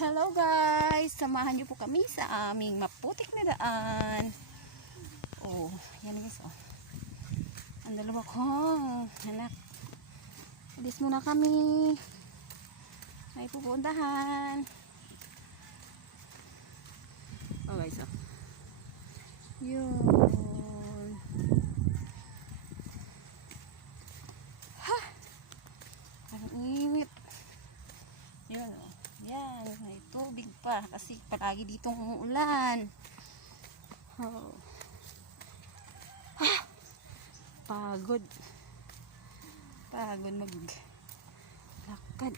Hello guys! Samahan niyo po kami sa aming maputik na daan. Oh, yan guys oh. Ang dalawa kong anak. Alis muna kami. May pupuntahan. Oh guys oh. Yun. Ha! Ang init. Yun oh. Yan, may tubig pa kasi palagi ditong umuulan. Oh. Ah, pagod. Pagod maglakad.